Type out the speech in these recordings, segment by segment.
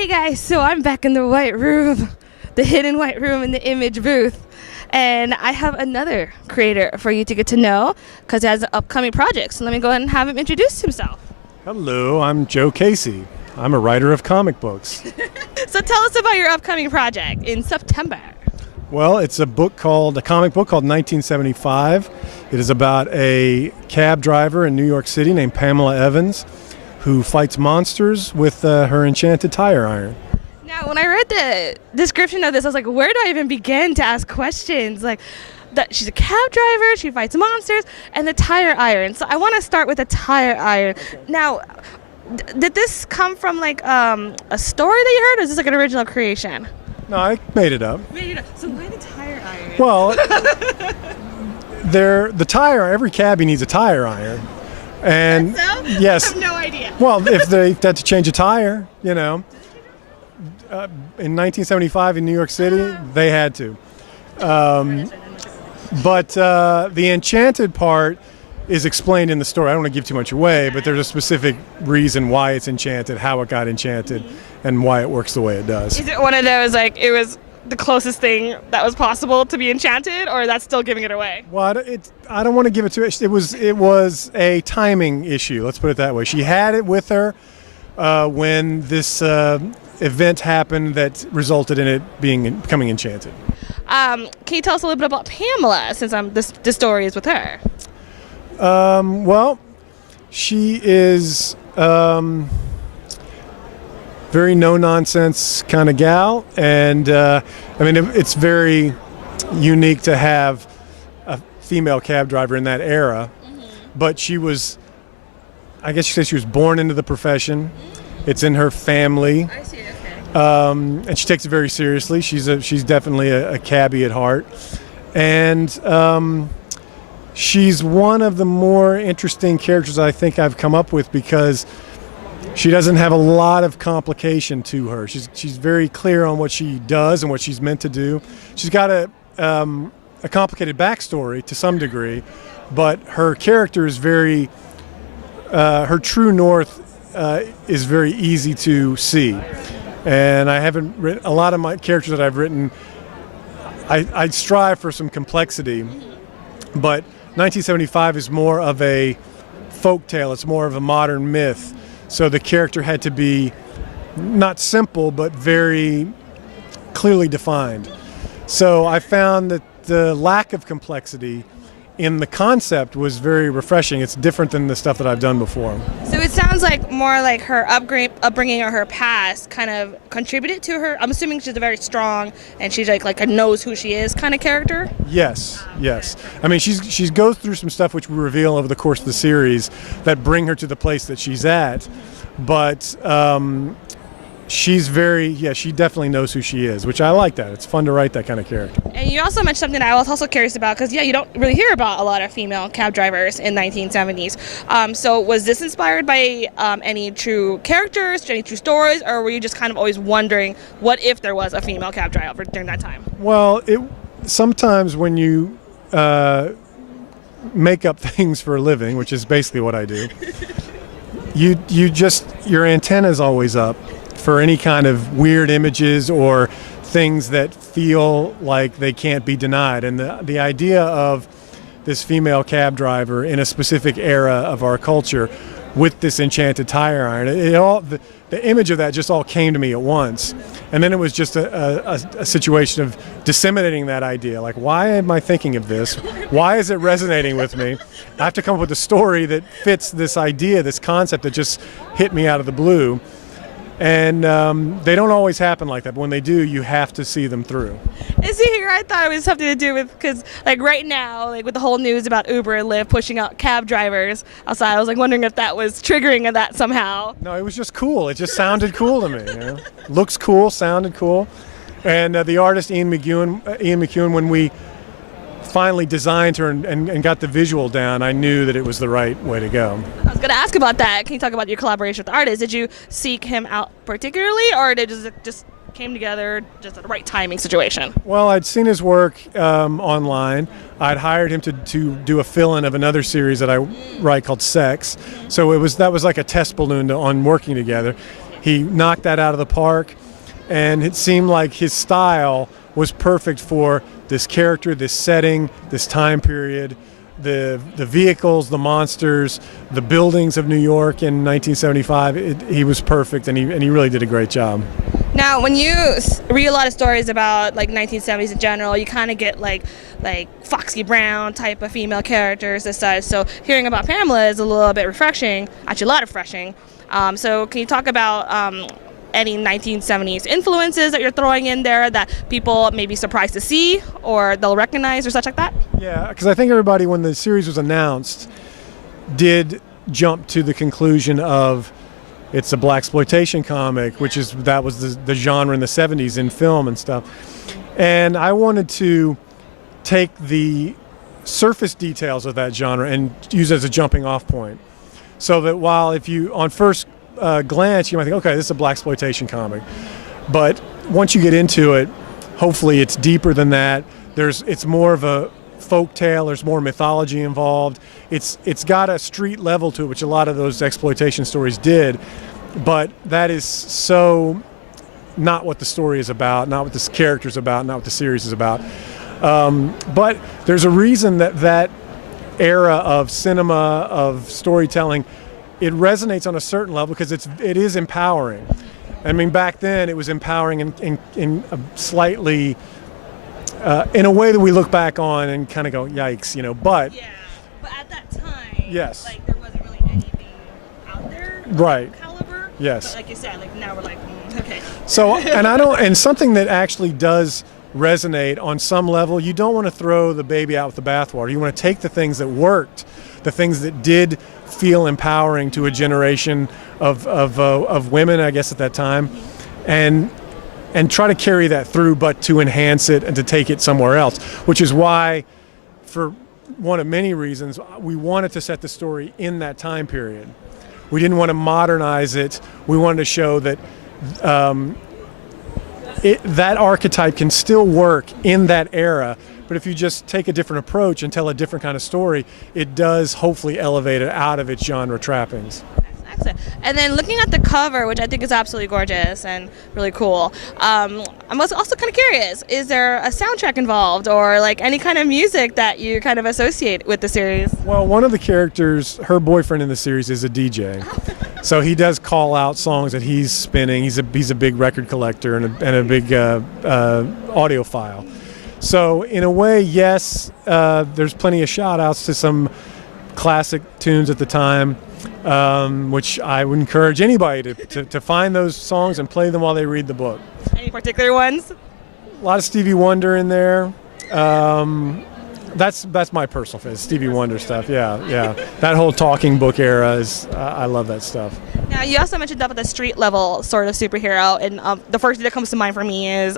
Hey guys, so I'm back in the white room, the hidden white room in the image booth, and I have another creator for you to get to know because he has an upcoming project. So let me go ahead and have him introduce himself. Hello, I'm Joe Casey. I'm a writer of comic books. So tell us about your upcoming project in September. Well, it's a comic book called 1975. It is about a cab driver in New York City named Pamela Evans who fights monsters with her enchanted tire iron. Now, when I read the description of this, I was like, where do I even begin to ask questions? Like, she's a cab driver, she fights monsters, and the tire iron. So I want to start with the tire iron. Okay. Now, did this come from like a story that you heard, or is this like an original creation? No, I made it up. So why the tire iron? Well, every cabbie needs a tire iron. And so? Yes. I have no idea. Well, if they had to change a tire, in 1975 in New York City, they had to. But the enchanted part is explained in the story. I don't want to give too much away, but there's a specific reason why it's enchanted, how it got enchanted, and why it works the way it does. Is it one of those, like, it was the closest thing that was possible to be enchanted, or that's still giving it away? Well, I don't want to give it to it. It was a timing issue. Let's put it that way. She had it with her when this event happened that resulted in it becoming enchanted. Can you tell us a little bit about Pamela, since this story is with her? Well, she is very no-nonsense kind of gal, and it's very unique to have a female cab driver in that era, but she was, I guess you say she was born into the profession. It's in her family. I see, okay. And she takes it very seriously. She's definitely a cabbie at heart, and she's one of the more interesting characters I think I've come up with because she doesn't have a lot of complication to her. She's very clear on what she does and what she's meant to do. She's got a complicated backstory to some degree, but her character is her true north is very easy to see. And I haven't written a lot of my characters that I've written. I strive for some complexity, but 1975 is more of a folk tale. It's more of a modern myth. So the character had to be not simple, but very clearly defined. So I found that the lack of complexity in the concept was very refreshing. It's different than the stuff that I've done before. So it sounds like more like her upbringing or her past kind of contributed to her. I'm assuming she's a very strong and she's like a knows who she is kind of character. Yes. I mean, she goes through some stuff which we reveal over the course of the series that bring her to the place that she's at, but she definitely knows who she is, which I like that. It's fun to write that kind of character. And you also mentioned something I was also curious about because, you don't really hear about a lot of female cab drivers in 1970s. So was this inspired by any true characters, any true stories, or were you just kind of always wondering what if there was a female cab driver during that time? Well, sometimes when you make up things for a living, which is basically what I do, your antenna's always up for any kind of weird images or things that feel like they can't be denied. And the idea of this female cab driver in a specific era of our culture with this enchanted tire iron, the image of that just all came to me at once. And then it was just a situation of disseminating that idea. Like, why am I thinking of this? Why is it resonating with me? I have to come up with a story that fits this idea, this concept that just hit me out of the blue. And they don't always happen like that, but when they do, you have to see them through. And see, here I thought it was something to do with, because like right now, like with the whole news about Uber and Lyft pushing out cab drivers outside, I was like wondering if that was triggering that somehow. No, it was just cool. It just sounded cool to me. Looks cool, sounded cool. And the artist Ian McEwen, when we finally designed her and got the visual down, I knew that it was the right way to go. I was going to ask about that. Can you talk about your collaboration with the artist? Did you seek him out particularly, or did it just came together just at the right timing situation? Well, I'd seen his work online. I'd hired him to do a fill-in of another series that I write called Sex. So that was like a test balloon on working together. he knocked that out of the park, and it seemed like his style was perfect for this character, this setting, this time period, the vehicles, the monsters, the buildings of New York in 1975. He was perfect, and he really did a great job. Now, when you read a lot of stories about like 1970s in general, you kind of get like Foxy Brown type of female characters and such. So hearing about Pamela is a little bit refreshing, actually a lot of refreshing. So can you talk about any 1970s influences that you're throwing in there that people may be surprised to see or they'll recognize or such like that? Yeah, because I think everybody, when the series was announced, did jump to the conclusion of it's a blaxploitation comic, which is that was the genre in the 70s in film and stuff. And I wanted to take the surface details of that genre and use it as a jumping off point. So that while if you, on first glance, you might think, okay, this is a blaxploitation comic. But once you get into it, hopefully it's deeper than that. It's more of a folk tale, there's more mythology involved. It's got a street level to it, which a lot of those exploitation stories did, but that is so not what the story is about, not what this character is about, not what the series is about. But there's a reason that era of cinema, of storytelling, it resonates on a certain level because it is empowering. I mean, back then it was empowering in a slightly in a way that we look back on and kind of go, yikes, but yeah, but at that time, yes, like there wasn't really anything out there, right? Caliber, yes. But like you said, like now we're like, okay. So, and something that actually does resonate on some level, you don't want to throw the baby out with the bathwater. You want to take the things that worked, the things that did feel empowering to a generation of women, I guess at that time, and try to carry that through, but to enhance it and to take it somewhere else, which is why, for one of many reasons, we wanted to set the story in that time period. We didn't want to modernize it. We wanted to show that that archetype can still work in that era, but if you just take a different approach and tell a different kind of story, it does hopefully elevate it out of its genre trappings. Excellent. And then looking at the cover, which I think is absolutely gorgeous and really cool, I'm also kind of curious, is there a soundtrack involved or like any kind of music that you kind of associate with the series? Well, one of the characters, her boyfriend in the series, is a DJ. So he does call out songs that he's spinning. He's a big record collector and a big audiophile. So in a way, yes, there's plenty of shout outs to some classic tunes at the time, which I would encourage anybody to find those songs and play them while they read the book. Any particular ones? A lot of Stevie Wonder in there. That's my personal favorite, Stevie Wonder stuff. Yeah. That whole talking book era is, I love that stuff. Now, you also mentioned up at the street level sort of superhero, and the first thing that comes to mind for me is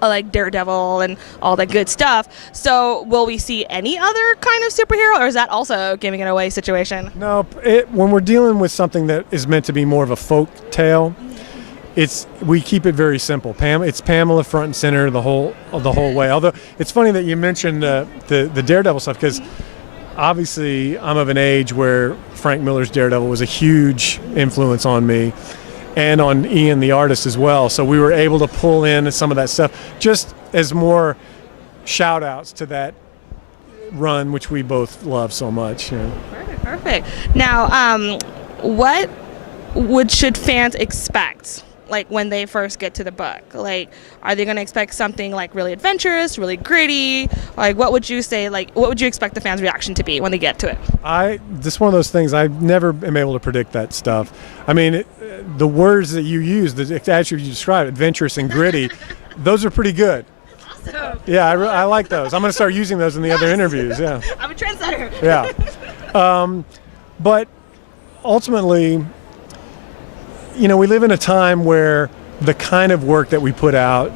like Daredevil and all that good stuff. So will we see any other kind of superhero, or is that also giving it away situation? No, when we're dealing with something that is meant to be more of a folk tale, we keep it very simple. It's Pamela front and center the whole way. Although it's funny that you mentioned the Daredevil stuff, because obviously I'm of an age where Frank Miller's Daredevil was a huge influence on me, and on Ian the artist as well. So we were able to pull in some of that stuff just as more shout outs to that run, which we both love so much. Perfect. Now, what should fans expect, like when they first get to the book? Like, are they going to expect something like really adventurous, really gritty? Like, what would you say? Like, what would you expect the fans' reaction to be when they get to it? This is one of those things, I never am able to predict that stuff. I mean, the words that you use, the attributes you describe, adventurous and gritty, those are pretty good. Awesome. Yeah, I like those. I'm going to start using those in the other interviews. Yeah. I'm a trendsetter. Yeah. But ultimately, we live in a time where the kind of work that we put out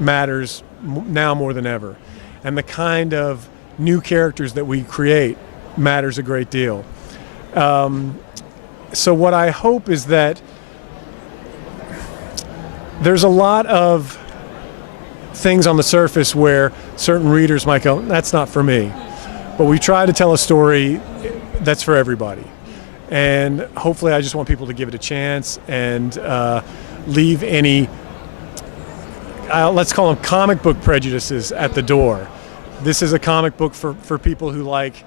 matters now more than ever. And the kind of new characters that we create matters a great deal. So what I hope is that there's a lot of things on the surface where certain readers might go, that's not for me. But we try to tell a story that's for everybody. And hopefully I just want people to give it a chance and leave any, let's call them comic book prejudices at the door. This is a comic book for people who like,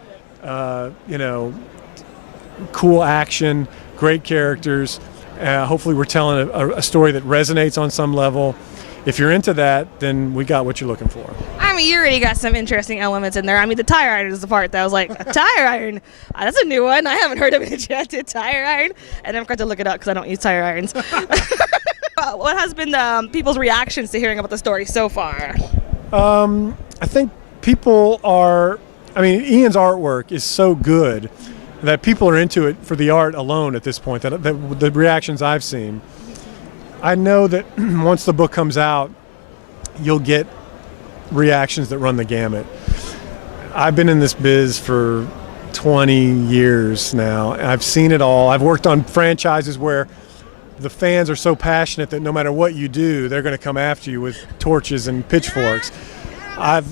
cool action, great characters. Hopefully we're telling a story that resonates on some level. If you're into that, then we got what you're looking for. I mean, you already got some interesting elements in there. I mean, the tire iron is the part that I was like, a tire iron? That's a new one. I haven't heard of an enchanted tire iron. And I'm going to look it up because I don't use tire irons. What has been people's reactions to hearing about the story so far? I think people are, Ian's artwork is so good that people are into it for the art alone at this point, that the reactions I've seen. I know that once the book comes out, you'll get reactions that run the gamut. I've been in this biz for 20 years now. I've seen it all. I've worked on franchises where the fans are so passionate that no matter what you do, they're going to come after you with torches and pitchforks. I've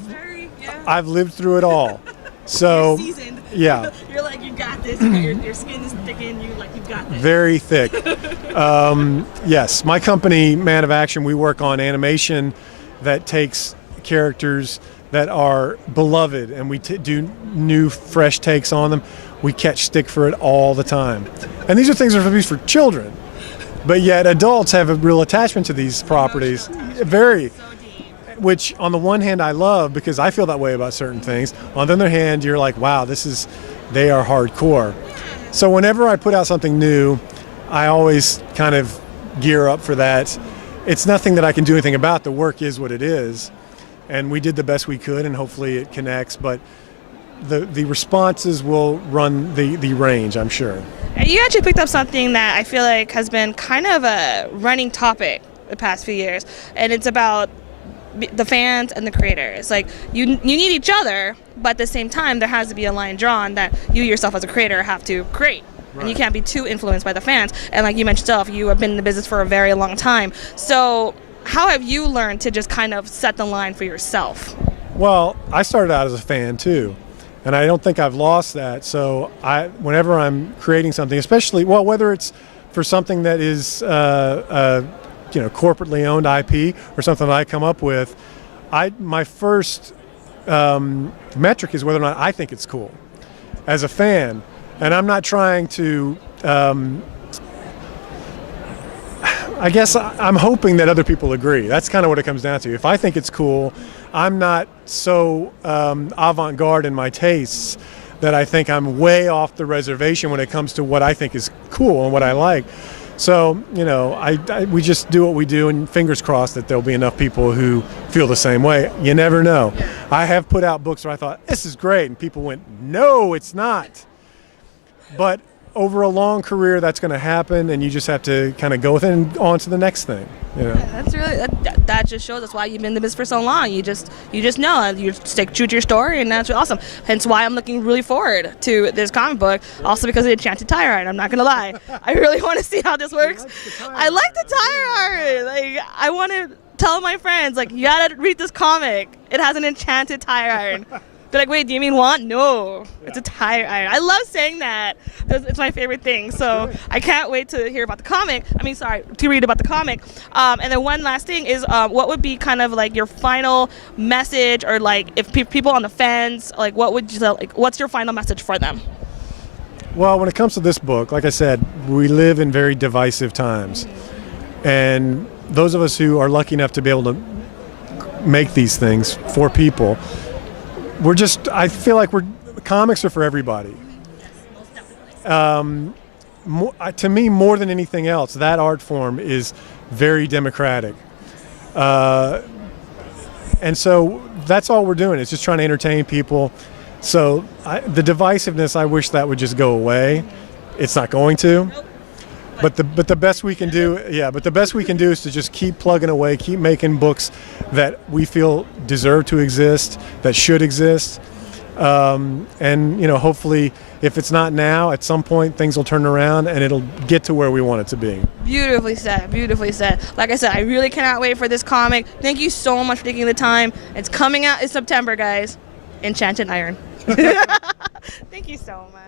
lived through it all. So, You're seasoned. Yeah. You're like, you got this. Your skin is thick in you, like, you got this. Very thick. Yes, my company, Man of Action, we work on animation that takes characters that are beloved and we do new, fresh takes on them. We catch stick for it all the time. And these are things that are for children. But yet adults have a real attachment to these properties. Very. Which on the one hand I love because I feel that way about certain things. On the other hand, you're like, wow, they are hardcore. So whenever I put out something new, I always kind of gear up for that. It's nothing that I can do anything about. The work is what it is. And we did the best we could and hopefully it connects. But the responses will run the range, I'm sure. And you actually picked up something that I feel like has been kind of a running topic the past few years. And it's about the fans and the creators. Like you need each other, but at the same time there has to be a line drawn that you yourself as a creator have to create. Right. And you can't be too influenced by the fans. And like you mentioned yourself, you have been in the business for a very long time. So how have you learned to just kind of set the line for yourself? Well, I started out as a fan too, and I don't think I've lost that. So whenever I'm creating something, especially, whether it's for something that is corporately owned IP or something that I come up with, my first metric is whether or not I think it's cool as a fan. And I'm not trying to, I guess I'm hoping that other people agree. That's kind of what it comes down to. If I think it's cool, I'm not so avant-garde in my tastes that I think I'm way off the reservation when it comes to what I think is cool and what I like. So, we just do what we do, and fingers crossed that there'll be enough people who feel the same way. You never know. I have put out books where I thought, this is great, and people went, no, it's not. But over a long career, that's going to happen, and you just have to kind of go with it and on to the next thing. Yeah, that's really that just shows us why you've been in the business for so long. You just know, you stick true to your story, and that's awesome. Hence why I'm looking really forward to this comic book. Also because of the enchanted tire iron. I'm not gonna lie, I really want to see how this works. I like the tire iron. Like I want to tell my friends, like, you gotta read this comic. It has an enchanted tire iron. They're like, wait, do you mean wand? No, it's a tire iron. I love saying that. It's my favorite thing. So I can't wait to hear about the comic. To read about the comic. And then one last thing is, what would be kind of like your final message, or like if people on the fence, like what would you what's your final message for them? Well, when it comes to this book, like I said, we live in very divisive times. And those of us who are lucky enough to be able to make these things for people, I feel like comics are for everybody. To me, more than anything else, that art form is very democratic. And so that's all we're doing. It's just trying to entertain people. So the divisiveness, I wish that would just go away. It's not going to. But the best we can do, is to just keep plugging away, keep making books that we feel deserve to exist, that should exist, and hopefully, if it's not now, at some point things will turn around and it'll get to where we want it to be. Beautifully said. Beautifully said. Like I said, I really cannot wait for this comic. Thank you so much for taking the time. It's coming out in September, guys. Enchanted Iron. Thank you so much.